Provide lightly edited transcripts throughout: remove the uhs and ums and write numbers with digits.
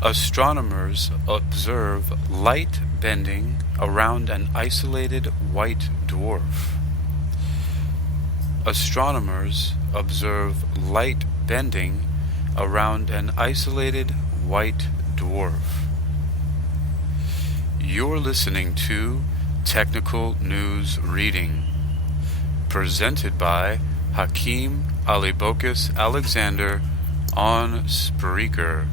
Astronomers observe light bending around an isolated white dwarf. Astronomers observe light bending around an isolated white dwarf. You're listening to Technical News Reading, presented by Hakeem Alibokus Alexander on Spreaker.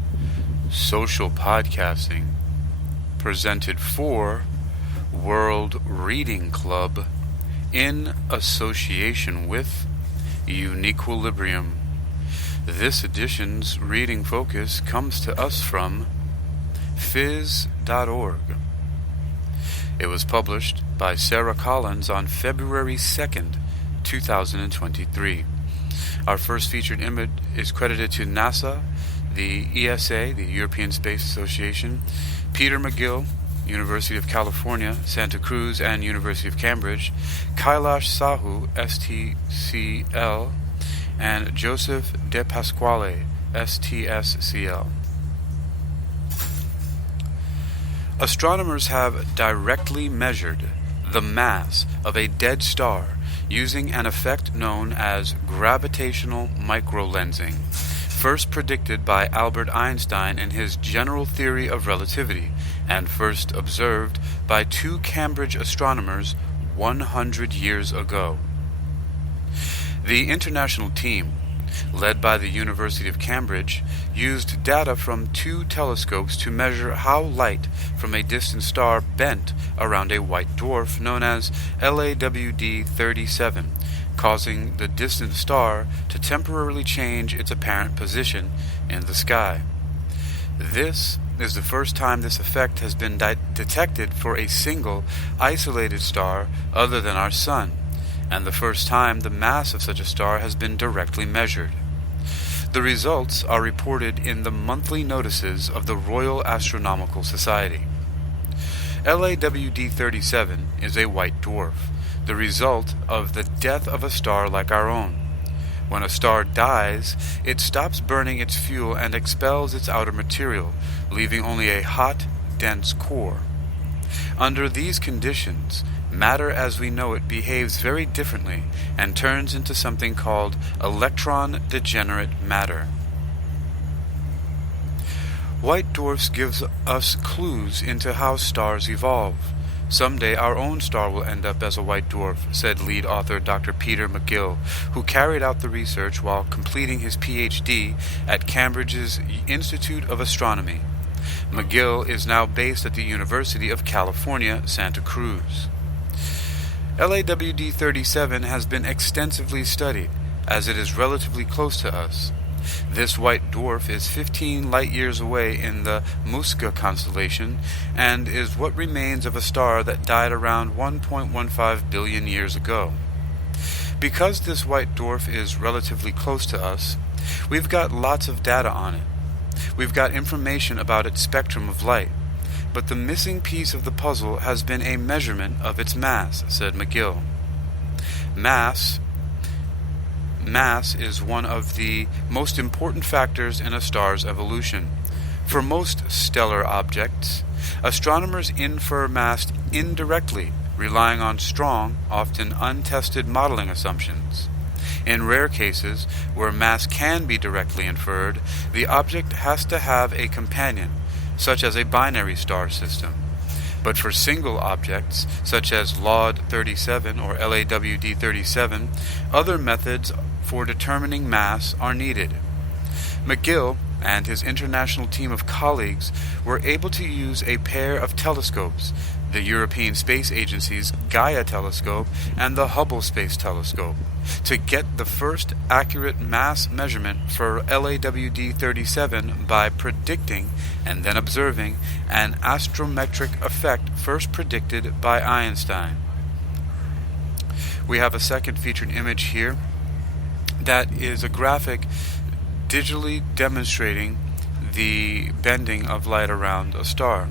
Social podcasting, presented for World Reading Club in association with Uniquilibrium. This edition's reading focus comes to us from phys.org. It was published by Sarah Collins on February 2nd, 2023. Our first featured image is credited to NASA, the ESA, the European Space Association, Peter McGill, University of California, Santa Cruz, and University of Cambridge, Kailash Sahu, STCL, and Joseph De Pasquale, STSCL. Astronomers have directly measured the mass of a dead star using an effect known as gravitational microlensing, first predicted by Albert Einstein in his General Theory of Relativity, and first observed by two Cambridge astronomers 100 years ago. The international team, led by the University of Cambridge, used data from two telescopes to measure how light from a distant star bent around a white dwarf known as LAWD 37, causing the distant star to temporarily change its apparent position in the sky. This is the first time this effect has been detected for a single, isolated star other than our Sun, and the first time the mass of such a star has been directly measured. The results are reported in the monthly notices of the Royal Astronomical Society. LAWD 37 is a white dwarf, the result of the death of a star like our own. When a star dies, it stops burning its fuel and expels its outer material, leaving only a hot, dense core. Under these conditions, matter as we know it behaves very differently and turns into something called electron-degenerate matter. White dwarfs give us clues into how stars evolve. Someday our own star will end up as a white dwarf, said lead author Dr. Peter McGill, who carried out the research while completing his PhD at Cambridge's Institute of Astronomy. McGill is now based at the University of California, Santa Cruz. LAWD 37 has been extensively studied, as it is relatively close to us. This white dwarf is 15 light-years away in the Musca constellation and is what remains of a star that died around 1.15 billion years ago. Because this white dwarf is relatively close to us, we've got lots of data on it. We've got information about its spectrum of light, but the missing piece of the puzzle has been a measurement of its mass, said McGill. Mass is one of the most important factors in a star's evolution. For most stellar objects, astronomers infer mass indirectly, relying on strong, often untested modeling assumptions. In rare cases, where mass can be directly inferred, the object has to have a companion, such as a binary star system. But for single objects, such as LAWD 37 or LAWD 37, other methods for determining mass are needed. McGill and his international team of colleagues were able to use a pair of telescopes, the European Space Agency's Gaia telescope and the Hubble Space Telescope, to get the first accurate mass measurement for LAWD 37 by predicting and then observing an astrometric effect first predicted by Einstein. We have a second featured image here that is a graphic digitally demonstrating the bending of light around a star.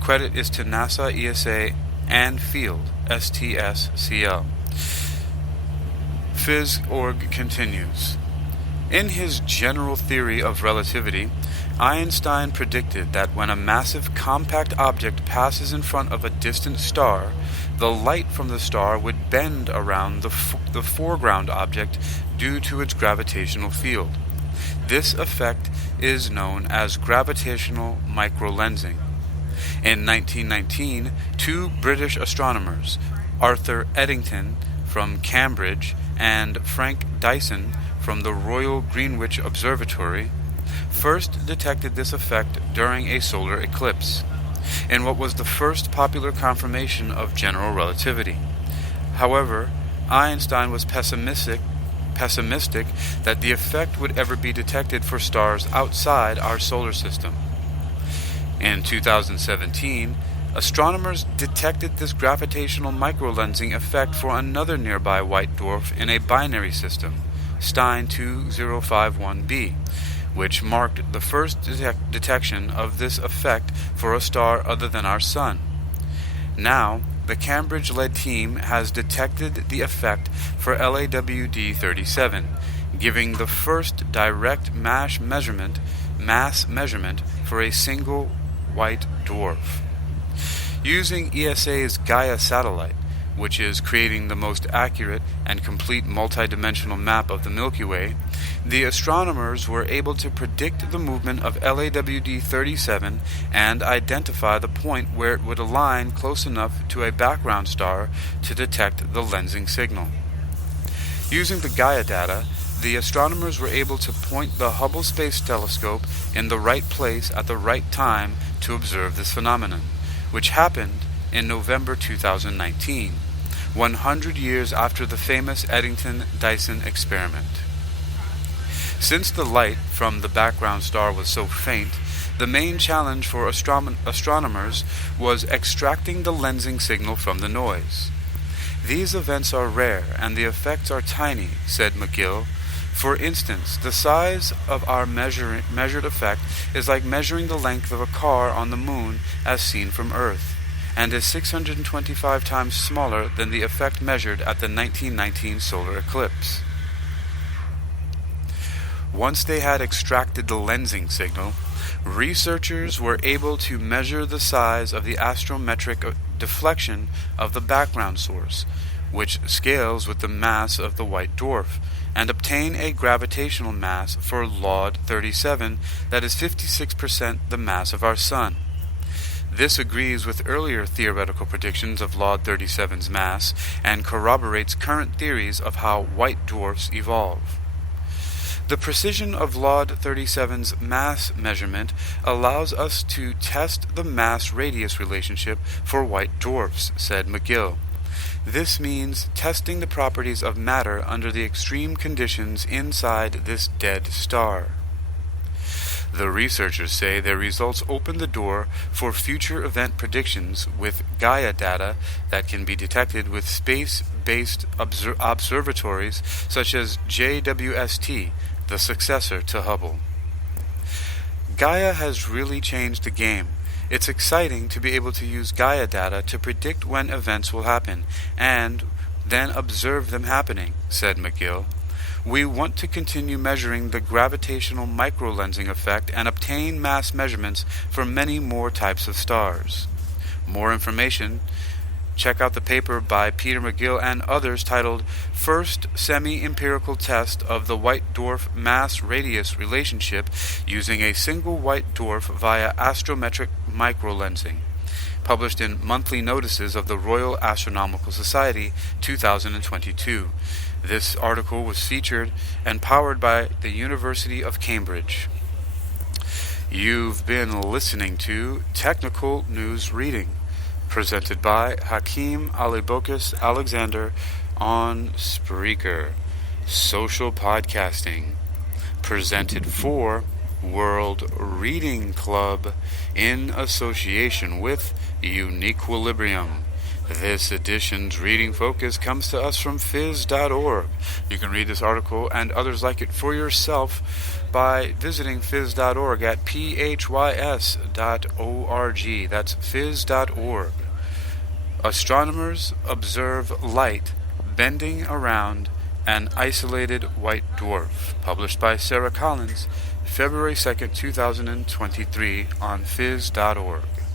Credit is to NASA, ESA, and Field, STSCL. Phys.org continues. In his General Theory of Relativity, Einstein predicted that when a massive compact object passes in front of a distant star, the light from the star would bend around the foreground object due to its gravitational field. This effect is known as gravitational microlensing. In 1919, two British astronomers, Arthur Eddington from Cambridge and Frank Dyson from the Royal Greenwich Observatory, first detected this effect during a solar eclipse, in what was the first popular confirmation of general relativity. However, Einstein was pessimistic that the effect would ever be detected for stars outside our solar system. In 2017, astronomers detected this gravitational microlensing effect for another nearby white dwarf in a binary system, Stein 2051b, which marked the first detection of this effect for a star other than our Sun. Now, the Cambridge-led team has detected the effect for LAWD 37, giving the first direct mass measurement for a single white dwarf. Using ESA's Gaia satellite, which is creating the most accurate and complete multidimensional map of the Milky Way, the astronomers were able to predict the movement of LAWD 37 and identify the point where it would align close enough to a background star to detect the lensing signal. Using the Gaia data, the astronomers were able to point the Hubble Space Telescope in the right place at the right time to observe this phenomenon, which happened in November 2019, 100 years after the famous Eddington-Dyson experiment. Since the light from the background star was so faint, the main challenge for astronomers was extracting the lensing signal from the noise. These events are rare and the effects are tiny, said McGill. For instance, the size of our measured effect is like measuring the length of a car on the moon as seen from Earth, and is 625 times smaller than the effect measured at the 1919 solar eclipse. Once they had extracted the lensing signal, researchers were able to measure the size of the astrometric deflection of the background source, which scales with the mass of the white dwarf, and obtain a gravitational mass for LAWD 37 that is 56% the mass of our Sun. This agrees with earlier theoretical predictions of LAWD 37's mass and corroborates current theories of how white dwarfs evolve. The precision of LAWD 37's mass measurement allows us to test the mass-radius relationship for white dwarfs, said McGill. This means testing the properties of matter under the extreme conditions inside this dead star. The researchers say their results open the door for future event predictions with Gaia data that can be detected with space-based observatories such as JWST, the successor to Hubble. Gaia has really changed the game. It's exciting to be able to use Gaia data to predict when events will happen, and then observe them happening, said McGill. We want to continue measuring the gravitational microlensing effect and obtain mass measurements for many more types of stars. More information, check out the paper by Peter McGill and others titled First Semi-Empirical Test of the White Dwarf Mass-Radius Relationship Using a Single White Dwarf via Astrometric Microlensing, published in Monthly Notices of the Royal Astronomical Society, 2022. This article was featured and powered by the University of Cambridge. You've been listening to Technical News Reading, presented by Hakeem Alibokis Alexander on Spreaker. Social podcasting, presented for World Reading Club in association with Uniquilibrium. This edition's reading focus comes to us from phys.org. You can read this article and others like it for yourself by visiting phys.org at phys.org. That's phys.org. Astronomers observe light bending around An Isolated White Dwarf, published by Sarah Collins, February 2nd, 2023 on phys.org.